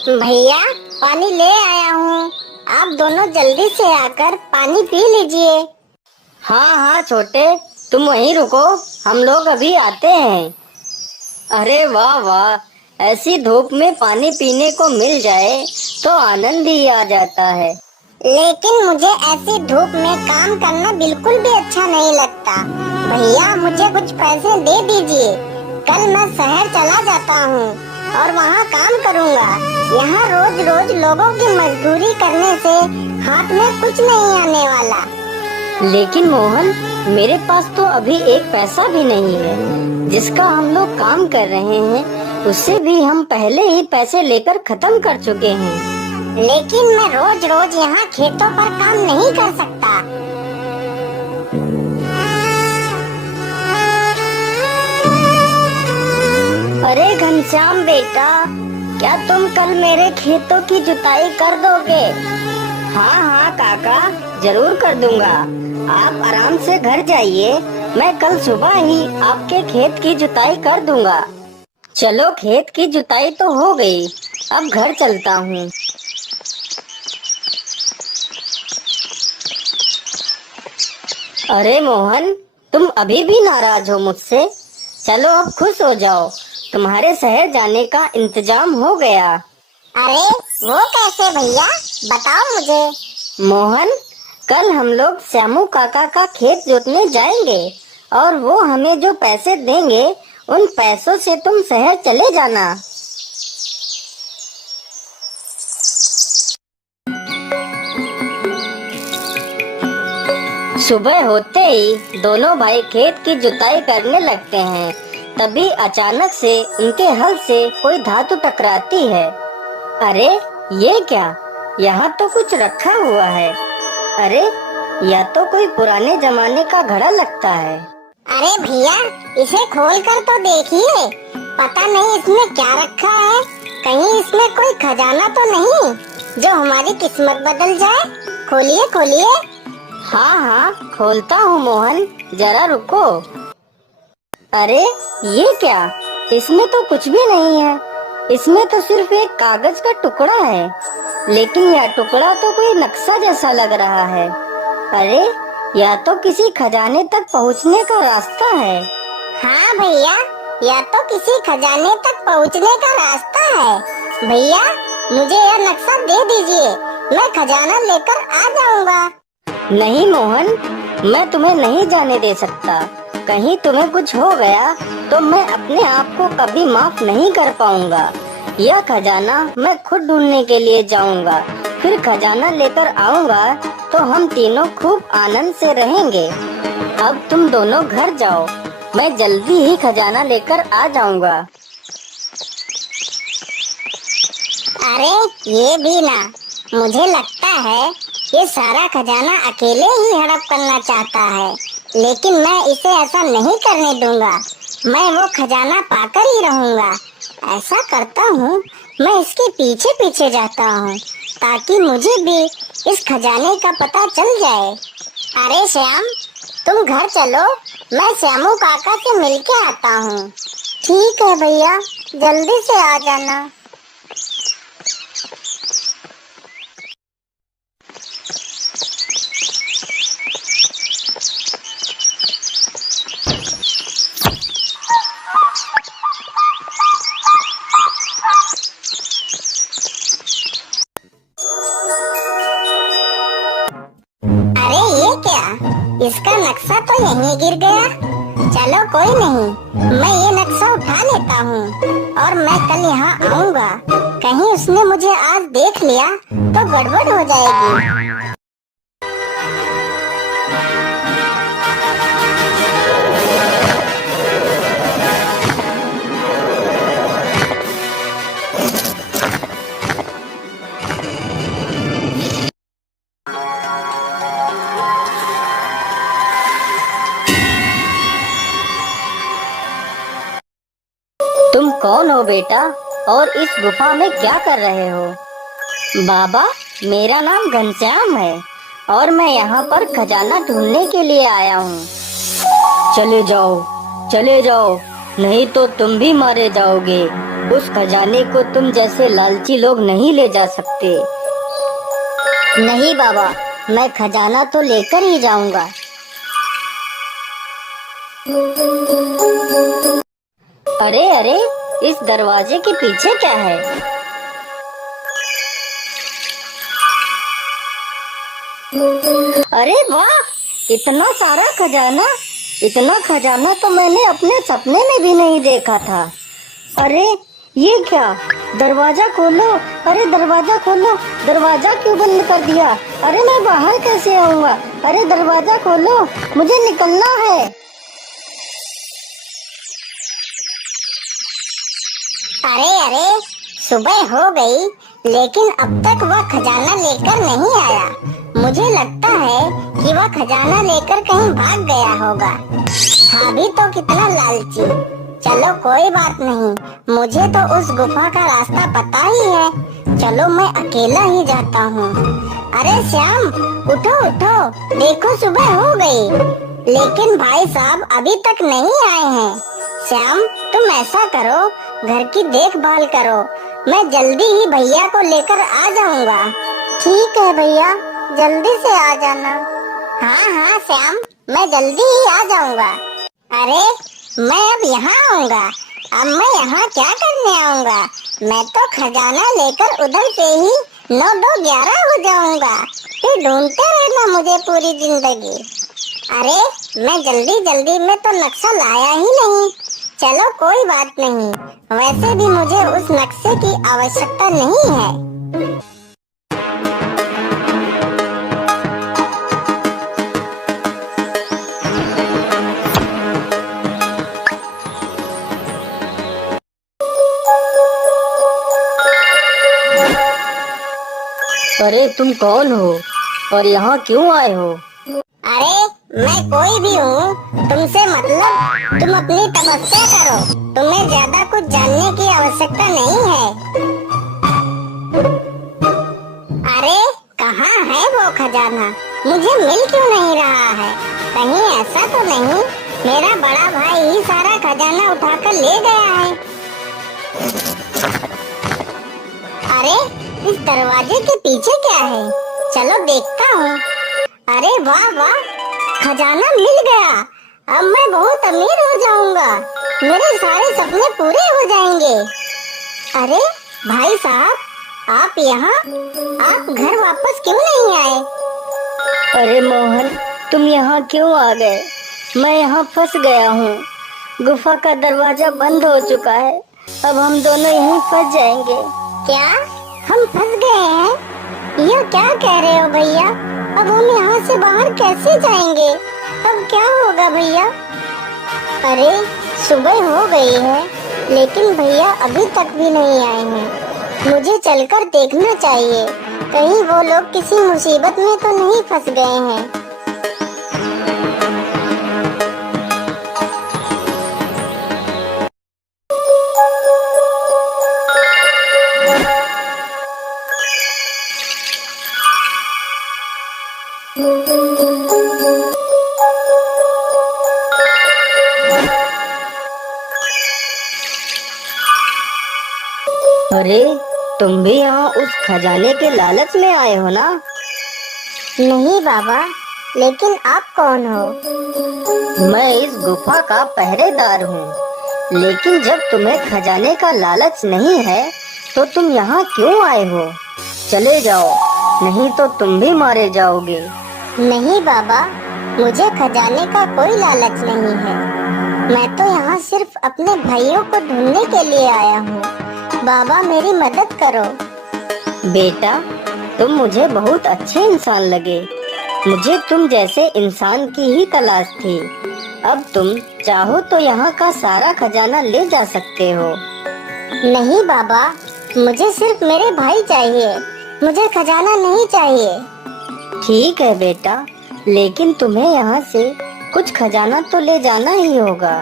भैया, पानी ले आया हूँ। आप दोनों जल्दी से आकर पानी पी लीजिए। हाँ हाँ छोटे, तुम वहीं रुको, हम लोग अभी आते हैं। अरे वाह वाह, ऐसी धूप में पानी पीने को मिल जाए तो आनंद ही आ जाता है। लेकिन मुझे ऐसी धूप में काम करना बिल्कुल भी अच्छा नहीं लगता। भैया, मुझे कुछ पैसे दे दीजिए। कल मैं शहर चला जाता हूँ और वहाँ काम करूँगा। यहाँ रोज रोज लोगों की मजदूरी करने से हाथ में कुछ नहीं आने वाला। लेकिन मोहन, मेरे पास तो अभी एक पैसा भी नहीं है। जिसका हम लोग काम कर रहे हैं उससे भी हम पहले ही पैसे लेकर खत्म कर चुके हैं। लेकिन मैं रोज रोज यहाँ खेतों पर काम नहीं कर सकता। अरे घनश्याम बेटा, क्या तुम कल मेरे खेतों की जुताई कर दोगे? हाँ हाँ काका, जरूर कर दूंगा। आप आराम से घर जाइए, मैं कल सुबह ही आपके खेत की जुताई कर दूंगा। चलो, खेत की जुताई तो हो गई, अब घर चलता हूँ। अरे मोहन, तुम अभी भी नाराज हो मुझसे? चलो अब खुश हो जाओ, तुम्हारे शहर जाने का इंतजाम हो गया। अरे वो कैसे भैया, बताओ मुझे। मोहन, कल हम लोग श्यामू काका का खेत जोतने जाएंगे और वो हमें जो पैसे देंगे उन पैसों से तुम शहर चले जाना। सुबह होते ही दोनों भाई खेत की जुताई करने लगते हैं। तभी अचानक से उनके हल से कोई धातु टकराती है। अरे ये क्या, यहाँ तो कुछ रखा हुआ है। अरे यह तो कोई पुराने जमाने का घड़ा लगता है। अरे भैया, इसे खोल कर तो देखिए, पता नहीं इसमें क्या रखा है। कहीं इसमें कोई खजाना तो नहीं जो हमारी किस्मत बदल जाए। खोलिए खोलिए। हाँ हाँ खोलता हूँ मोहन, जरा रुको। अरे ये क्या, इसमें तो कुछ भी नहीं है। इसमें तो सिर्फ एक कागज का टुकड़ा है। लेकिन यह टुकड़ा तो कोई नक्शा जैसा लग रहा है। अरे यह तो किसी खजाने तक पहुँचने का रास्ता है। हाँ भैया, यह तो किसी खजाने तक पहुँचने का रास्ता है। भैया, मुझे यह नक्शा दे दीजिए, मैं खजाना लेकर आ जाऊंगा। नहीं मोहन, मैं तुम्हें नहीं जाने दे सकता। कहीं तुम्हें कुछ हो गया तो मैं अपने आप को कभी माफ नहीं कर पाऊंगा। यह खजाना मैं खुद ढूंढने के लिए जाऊंगा, फिर खजाना लेकर आऊंगा तो हम तीनों खूब आनंद से रहेंगे। अब तुम दोनों घर जाओ, मैं जल्दी ही खजाना लेकर आ जाऊंगा। अरे ये भी ना, मुझे लगता है ये सारा खजाना अकेले ही हड़प करना चाहता है। लेकिन मैं इसे ऐसा नहीं करने दूंगा। मैं वो खजाना पाकर ही रहूंगा। ऐसा करता हूँ, मैं इसके पीछे पीछे जाता हूँ ताकि मुझे भी इस खजाने का पता चल जाए। अरे श्याम, तुम घर चलो, मैं श्यामू काका से मिलके आता हूँ। ठीक है भैया, जल्दी से आ जाना। अरे ये क्या, इसका नक्शा तो यहीं गिर गया। चलो कोई नहीं, मैं ये नक्शा उठा लेता हूँ और मैं कल यहाँ आऊँगा। कहीं उसने मुझे आज देख लिया तो गड़बड़ हो जाएगी। तुम कौन हो बेटा, और इस गुफा में क्या कर रहे हो? बाबा, मेरा नाम घनश्याम है और मैं यहाँ पर खजाना ढूंढने के लिए आया हूँ। चले जाओ, चले जाओ, नहीं तो तुम भी मारे जाओगे। उस खजाने को तुम जैसे लालची लोग नहीं ले जा सकते। नहीं बाबा, मैं खजाना तो लेकर ही जाऊंगा। अरे अरे, इस दरवाजे के पीछे क्या है? अरे वाह, इतना सारा खजाना! इतना खजाना तो मैंने अपने सपने में भी नहीं देखा था। अरे ये क्या? दरवाजा खोलो! अरे दरवाजा खोलो! दरवाजा क्यों बंद कर दिया? अरे मैं बाहर कैसे आऊंगा? अरे दरवाजा खोलो, मुझे निकलना है। अरे अरे, सुबह हो गई लेकिन अब तक वह खजाना लेकर नहीं आया। मुझे लगता है कि वह खजाना लेकर कहीं भाग गया होगा। था भी तो कितना लालची। चलो कोई बात नहीं, मुझे तो उस गुफा का रास्ता पता ही है। चलो मैं अकेला ही जाता हूँ। अरे श्याम, उठो उठो, देखो सुबह हो गई लेकिन भाई साहब अभी तक नहीं आए हैं। श्याम, तुम ऐसा करो, घर की देखभाल करो, मैं जल्दी ही भैया को लेकर आ जाऊंगा। ठीक है भैया, जल्दी से आ जाना। हाँ हाँ श्याम, मैं जल्दी ही आ जाऊंगा। अरे मैं अब यहाँ आऊंगा। अब मैं यहाँ क्या करने आऊंगा? मैं तो खजाना लेकर उधर से ही 9-2-11 हो जाऊंगा। फिर ढूंढते रहना मुझे पूरी जिंदगी। अरे मैं जल्दी जल्दी में तो नक्शा लाया ही नहीं। चलो कोई बात नहीं, वैसे भी मुझे उस नक्शे की आवश्यकता नहीं है। अरे तुम कौन हो और यहाँ क्यों आए हो? अरे मैं कोई भी हूँ, तुमसे मतलब तुम अपनी तपस्या करो। तुम्हें ज्यादा कुछ जानने की आवश्यकता नहीं है। अरे कहाँ है वो खजाना? मुझे मिल क्यों नहीं रहा है? कहीं ऐसा तो नहीं मेरा बड़ा भाई ही सारा खजाना उठाकर ले गया है? अरे इस दरवाजे के पीछे क्या है? चलो देखता हूँ। अरे वाह वाह, खजाना मिल गया। अब मैं बहुत अमीर हो जाऊंगा, मेरे सारे सपने पूरे हो जाएंगे। अरे भाई साहब, आप यहाँ, आप घर वापस क्यों नहीं आए? अरे मोहन, तुम यहाँ क्यों आ गए? मैं यहाँ फंस गया हूँ। गुफा का दरवाजा बंद हो चुका है। अब हम दोनों यहीं फंस जाएंगे। क्या हम फंस गए हैं? यह क्या कह रहे हो भैया? अब हम यहाँ से बाहर कैसे जाएंगे? अब क्या होगा भैया? अरे सुबह हो गई है लेकिन भैया अभी तक भी नहीं आए हैं। मुझे चलकर देखना चाहिए, कहीं वो लोग किसी मुसीबत में तो नहीं फंस गए हैं। अरे तुम भी यहाँ उस खजाने के लालच में आए हो ना? नहीं बाबा, लेकिन आप कौन हो? मैं इस गुफा का पहरेदार हूँ। लेकिन जब तुम्हें खजाने का लालच नहीं है तो तुम यहाँ क्यों आए हो? चले जाओ, नहीं तो तुम भी मारे जाओगे। नहीं बाबा, मुझे खजाने का कोई लालच नहीं है। मैं तो यहाँ सिर्फ अपने भाइयों को ढूंढने के लिए आया हूँ। बाबा मेरी मदद करो। बेटा, तुम मुझे बहुत अच्छे इंसान लगे। मुझे तुम जैसे इंसान की ही तलाश थी। अब तुम चाहो तो यहाँ का सारा खजाना ले जा सकते हो। नहीं बाबा, मुझे सिर्फ मेरे भाई चाहिए, मुझे खजाना नहीं चाहिए। ठीक है बेटा, लेकिन तुम्हें यहाँ से कुछ खजाना तो ले जाना ही होगा।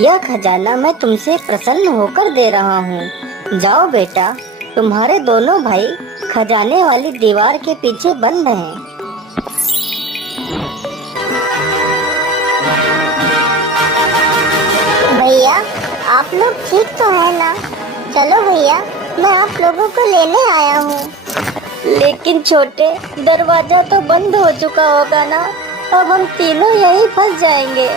यह खजाना मैं तुमसे प्रसन्न होकर दे रहा हूँ। जाओ बेटा, तुम्हारे दोनों भाई खजाने वाली दीवार के पीछे बंद हैं। भैया आप लोग ठीक तो है ना? चलो भैया, मैं आप लोगों को लेने आया हूँ। लेकिन छोटे, दरवाजा तो बंद हो चुका होगा ना, अब हम तीनों यहीं फंस जाएंगे।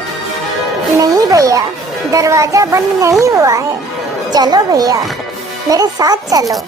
नहीं भैया, दरवाजा बंद नहीं हुआ है। चलो भैया, मेरे साथ चलो।